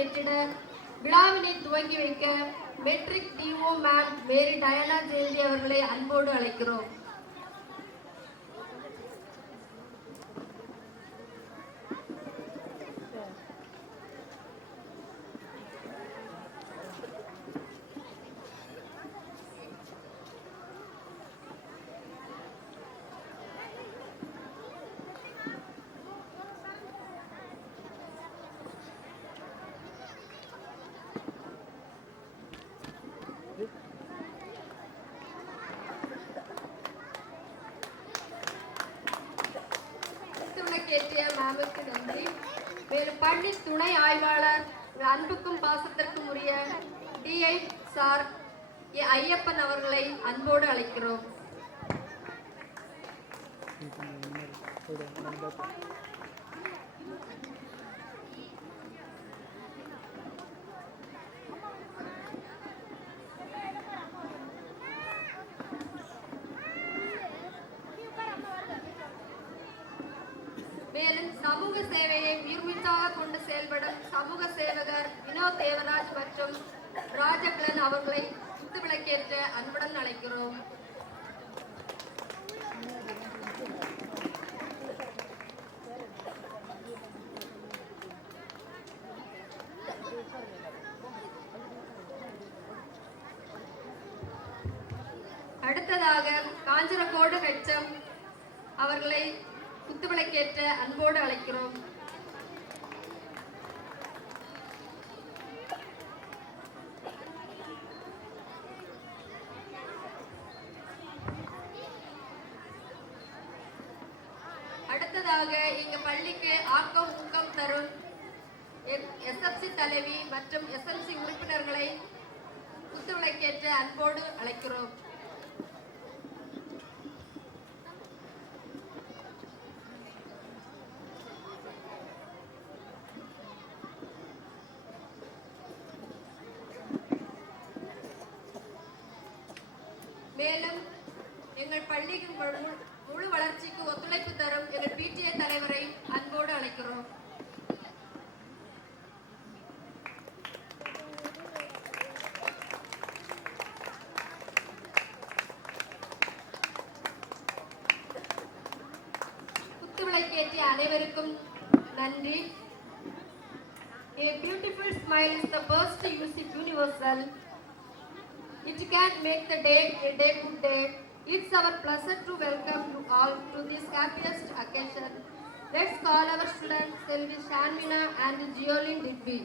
ஏற்றிட விழாவினை துவங்கி வைக்க matric DO ma'am Mary Diana Jayanthi அவர்களை அன்போடு அழைக்கிறோம். ஏற்றிய மேமுக்கு நன்றி. மேலும் பள்ளி துணை ஆய்வாளர் அன்புக்கும் பாசத்திற்கும் உரிய டிஐ சார் ஐயப்பன் அவர்களை அன்போடு அழைக்கிறோம். மேலும் சமூக சேவையை உயிர்மீச்சாக கொண்டு செயல்படும் சமூக சேவகர் வினோத் தேவராஜ் மற்றும் ராஜகலன் அவர்களை குத்து விளக்கேற்ற அன்புடன் அழைக்கிறோம். அடுத்ததாக காஞ்சரக்கோடு வெச்சம் அவர்களை குத்துவிளக்கேற்ற அன்போடு அழைக்கிறோம். அடுத்ததாக எங்க பள்ளிக்கு ஆக்கம் ஊக்கம் தரும் எஸ்எஃப்சி தலைவி மற்றும் எஸ்எம்சி உறுப்பினர்களை குத்துவிளக்கேற்ற அன்போடு அழைக்கிறோம். மேலும் எங்கள் பள்ளியின் முழு வளர்ச்சிக்கு ஒத்துழைப்பு தரும் எங்கள் பிடிஏ தலைவரை அன்போடு அழைக்கிறோம். குத்துவிளக்கேற்றிய அனைவருக்கும் நன்றி. A beautiful smile is the first universal. It can make the day a day good day. It's our pleasure to welcome you all to this happiest occasion. Let's call our students Selvi Shanmina and Geolin Digby.